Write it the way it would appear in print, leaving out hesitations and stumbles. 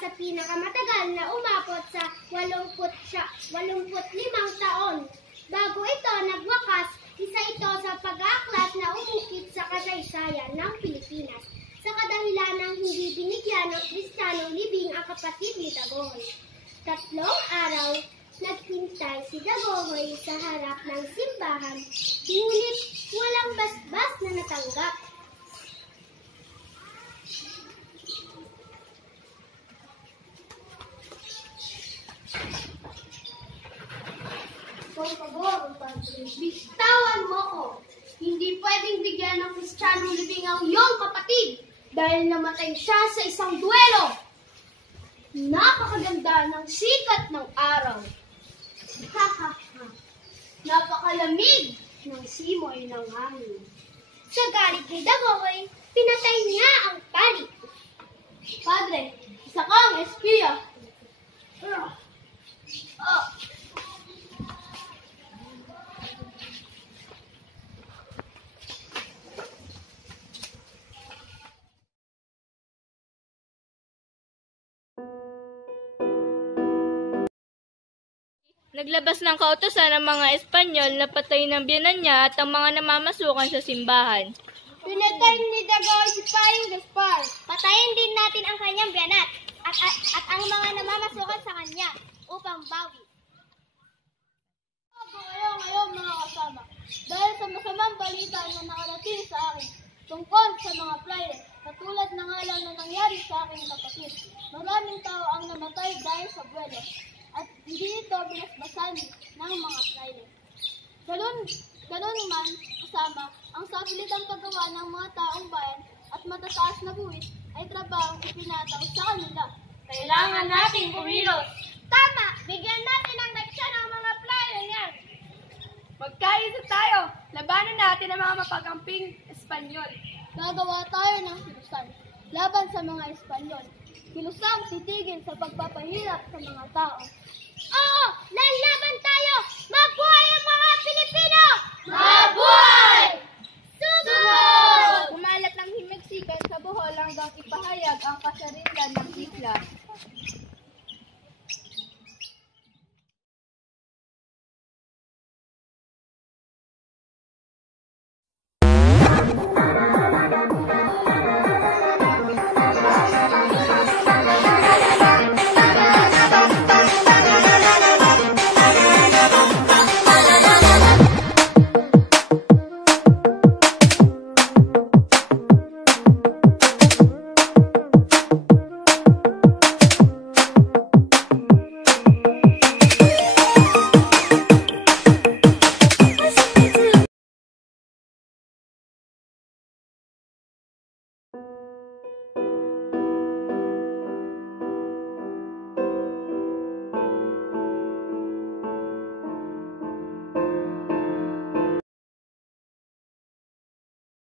sa pinakamatagal na umabot sa 85 taon. Bago ito nagwakas, isa ito sa pag-aaklat na umukit sa kasaysayan ng Pilipinas sa kadahilan ng hindi binigyan ng Kristiyanong libing ang kapatid ni Dagohoy. 3 araw naghintay si Dagohoy sa harap ng simbahan, ngunit walang basbas na natanggap. Por favor, Padre, bitawan mo ko. Hindi pwedeng bigyan ng Kristiyanong libing ang iyong kapatid dahil namatay siya sa isang duelo. Napakaganda ng sikat ng araw. Ha ha ha. Napakalamig ng simoy ng hangin. Sa galit ni Dagohoy, pinatay niya ang pari. Padre, isa kang espiya. Naglabas ng kautusan ng mga Espanyol na patayin ang biyenan niya at ang mga namamasukan sa simbahan. Pinatay ni Dagohoy si Paring Gaspar. Patayin din natin ang kanyang biyanat at ang mga namamasukan sa kanya upang bawi. Ngayon mga kasama, dahil sa masamang balita na nakarating sa akin tungkol sa mga prayer, katulad na nga lang na nangyari sa aking kapatid, maraming tao ang namatay dahil sa buwelo, at hindi ito binasbasan ng mga prayer. Ganun man kasama, ang sapilitang paggawa ng mga taong bayan at matataas na buwis ay trabahong ipinataw sa kanila. Kailangan nating kumilos. Tama! Bigyan natin ng leksyon ang mga player niyan. Magkaisa tayo. Labanan natin ang mga mapagamping Espanyol. Gagawa tayo ng kilusan laban sa mga Espanyol. Kilusang titigil sa pagpapahirap sa mga tao. Oo! Lalaban tayo! Mabuhay ang mga Pilipino! Mabuhay! Susunod! Kumalat ng himigsikan sa Bohol hanggang ipahayag ang kasarinlan ng isla.